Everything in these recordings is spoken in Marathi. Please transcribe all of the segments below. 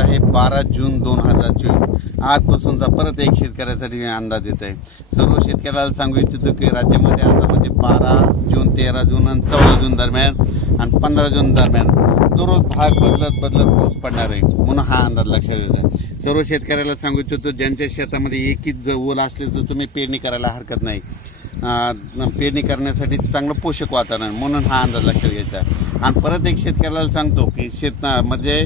आहे बारा जून दोन हजार चोवीस आजपासूनचा परत एक शेतकऱ्यासाठी अंदाज येत आहे सर्व शेतकऱ्याला सांगू इच्छितो की राज्यामध्ये आता म्हणजे बारा जून तेरा जून आणि चौदा जून दरम्यान आणि पंधरा जून दरम्यान दररोज भाग बदलत बदलत पाऊस पडणार आहे म्हणून हा अंदाज लक्षात येत आहे सर्व शेतकऱ्याला सांगू इच्छितो ज्यांच्या शेतामध्ये एकीच ओल असले तर तुम्ही पेरणी करायला हरकत नाही पेरणी करण्यासाठी चांगलं पोषक वातावरण म्हणून हा अंदाज लक्षात घ्यायचा आणि परत एक शेतकऱ्याला सांगतो की शेत म्हणजे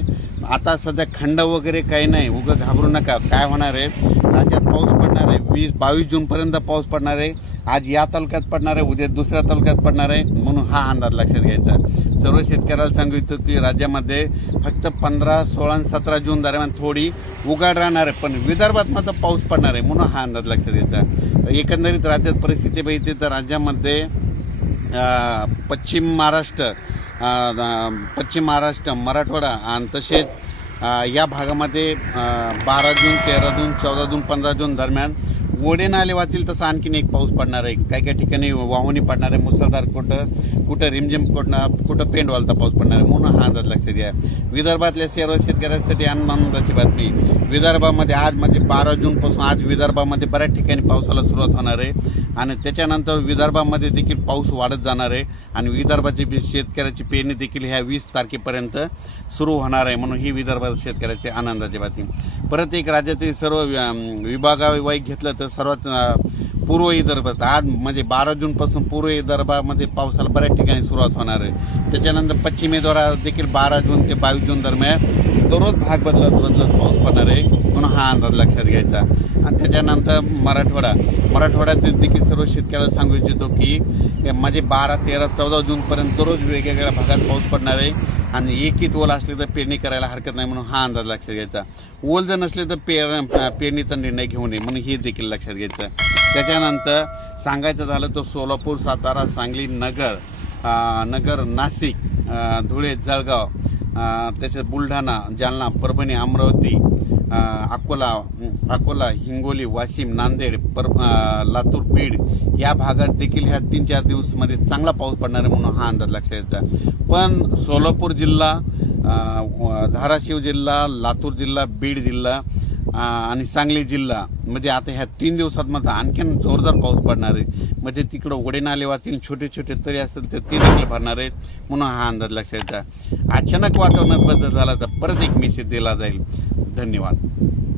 आता सध्या खंड वगैरे काही नाही उगं घाबरू नका काय होणार आहे राज्यात पाऊस पडणार आहे वीस बावीस जूनपर्यंत पाऊस पडणार आहे आज या तालुक्यात पडणार आहे उद्या दुसऱ्या तालुक्यात पडणार आहे म्हणून हा अंदाज लक्षात घ्यायचा सर्व शेतकऱ्याला सांगू इथं की राज्यामध्ये फक्त पंधरा सोळा आणि सतरा जून दरम्यान थोडी उघाड राहणार आहे पण विदर्भात मात्र पाऊस पडणार आहे म्हणून हा अंदाज लक्षात घ्यायचा एकंदरीत राज्यात परिस्थिती बघितली तर राज्यामध्ये पश्चिम महाराष्ट्र पश्चिम महाराष्ट्र मराठवाडा आणि तसेच या भागामध्ये बारा जून तेरा जून चौदा जून पंधरा जून दरम्यान ओढे नाले वाचतील तसं आणखीन एक पाऊस पडणार आहे काही काही ठिकाणी वाहुनी पडणार आहे मुसळधार कुठं कुठं रिमझिम कुठं कुठं पेंडवालचा पाऊस पडणार आहे म्हणून हा अंदाज लक्षात घ्या विदर्भातल्या सर्व शेतकऱ्यांसाठी आनंदाची बातमी विदर्भामध्ये आज म्हणजे बारा जूनपासून आज विदर्भामध्ये बऱ्याच ठिकाणी पावसाला सुरुवात होणार आहे आणि त्याच्यानंतर विदर्भामध्ये देखील पाऊस वाढत जाणार आहे आणि विदर्भाची शेतकऱ्याची पेरणी देखील ह्या वीस तारखेपर्यंत सुरू होणार आहे म्हणून ही विदर्भात शेतकऱ्याची आनंदाची बातमी परत एक राज्यातील सर्व विभागावाईक घेतलं तर तर सर्वात पूर्व विदर्भात आज म्हणजे बारा जूनपासून पूर्व विदर्भामध्ये पावसाला बऱ्याच ठिकाणी सुरुवात होणार आहे त्याच्यानंतर पश्चिमेद्वारा देखील बारा जून ते बावीस जून दरम्यान दररोज भाग बदलत बदलत पाऊस पडणार आहे हा अंदाज लक्षात घ्यायचा आणि त्याच्यानंतर मराठवाडा मराठवाड्यातील देखील सर्व शेतकऱ्याला सांगू इच्छितो की माझे बारा तेरा चौदा जूनपर्यंत दररोज वेगवेगळ्या भागात पाऊस पडणार आहे आणि एकीत ओल असले तर पेरणी करायला हरकत नाही म्हणून हा अंदाज लक्षात घ्यायचा ओल जर नसले तर पेर पेरणीचा निर्णय घेऊ नये म्हणून हे देखील लक्षात घ्यायचं त्याच्यानंतर सांगायचं झालं तर सोलापूर सातारा सांगली नगर नगर नाशिक धुळे जळगाव त्याच्या बुलढाणा जालना परभणी अमरावती अकोला अकोला हिंगोली वाशिम नांदेड पर लातूर बीड या भागात देखील ह्या तीन चार दिवसमध्ये चांगला पाऊस पडणार आहे म्हणून हा अंदाज लक्षात येतो पण सोलापूर जिल्हा धाराशिव जिल्हा लातूर जिल्हा बीड जिल्हा आणि सांगली जिल्हा म्हणजे आता ह्या तीन दिवसात माझा आणखीन जोरदार पाऊस पडणार आहे म्हणजे तिकडं तीन छोटे छोटे तरी असतील तर तीन देखील भरणार आहेत म्हणून हा अंदाज लक्षात द्या अचानक वातावरणात बदल झाला तर परत एक मेसेज दिला जाईल धन्यवाद